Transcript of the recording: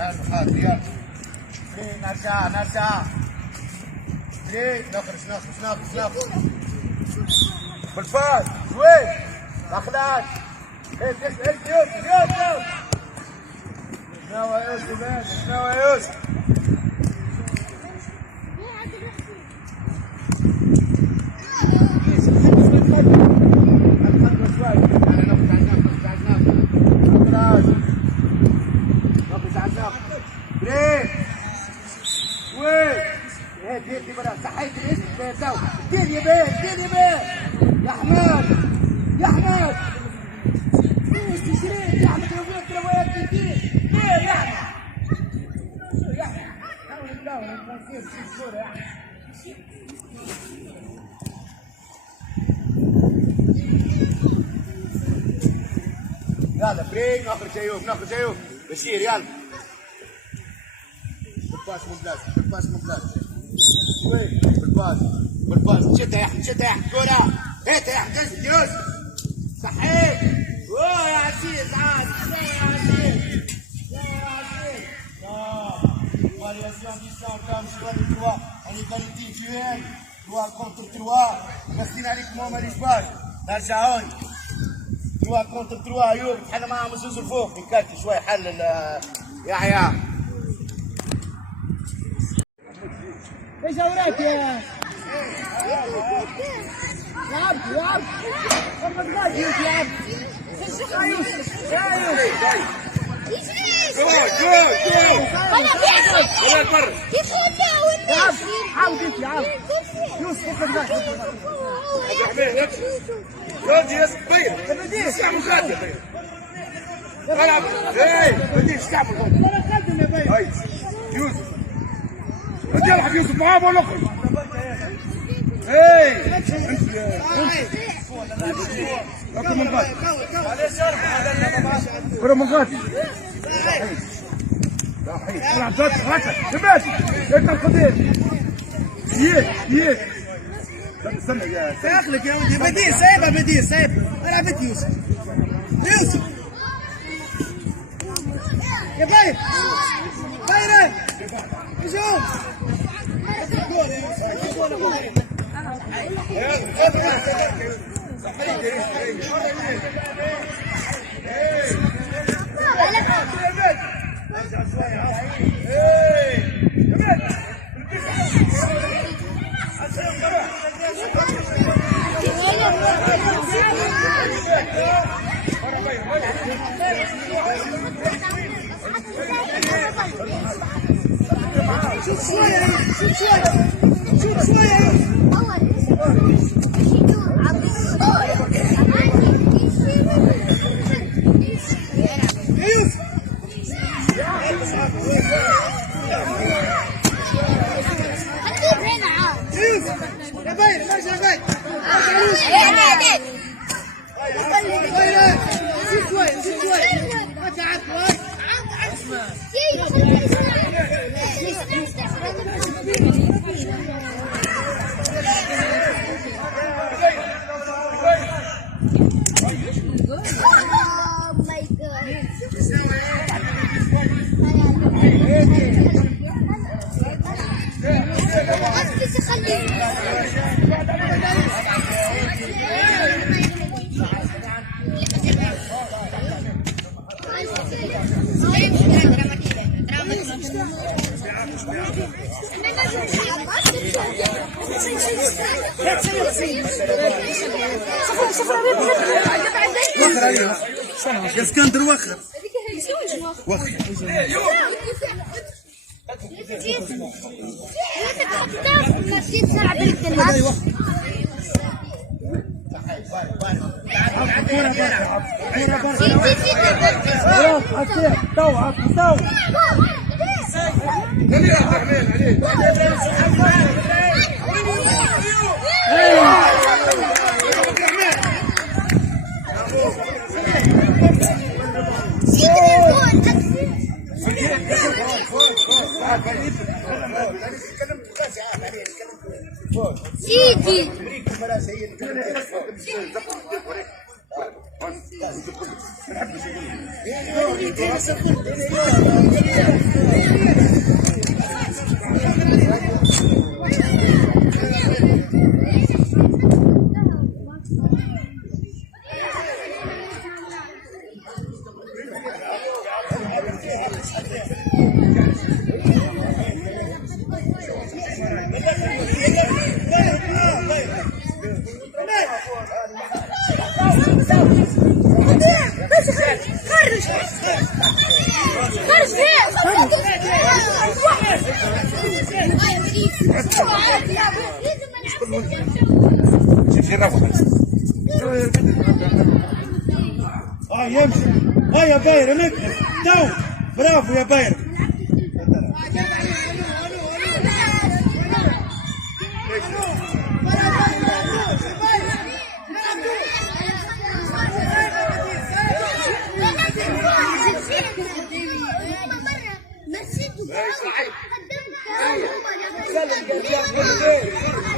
حلو حاضر يلا. نرجع. نخرج. بالفاز شوي. ما خلاش. يوسف. شنو يا يوسف؟ صحيت الاسم دير يمين يا حماد يا احمد يا احمد روايات كتير يا احمد حاول بالله نصير في الصوره يا احمد. يلا بريك نخرج ايوب بشير يلا بالباس مو بلاش شوي بالباس شدها يا احمد كورة هات يا احمد يوسف صحيح يا عزيز عاد variation distante comme choix de 3 en égalité duel 3 contre 3 ماسكين عليكم هما الاشبال نرجعون 3 contre 3 ايوب تحل معاهم زوز الفوق يكاتي شوي حل يحيى. ايش وراك يا لعب محمد غازي يلعب حاول يلعب يوسف محمد غازي عبد الرحمن يا طيب استعمل خاطر العب بدي استعمل خاطر يوسف انت العب يوسف معاه ولا اخرج اكل من غادي كره من غادي العب ذات ثبات انت القدير ييك استنى يا داخلك يا ولدي بدير سايبها العب يوسف يا باير شوف شوف شوية وخر عليه اسكندر وخر سيدي يمشي. يا باير نكتب تو. برافو يا باير. Merci.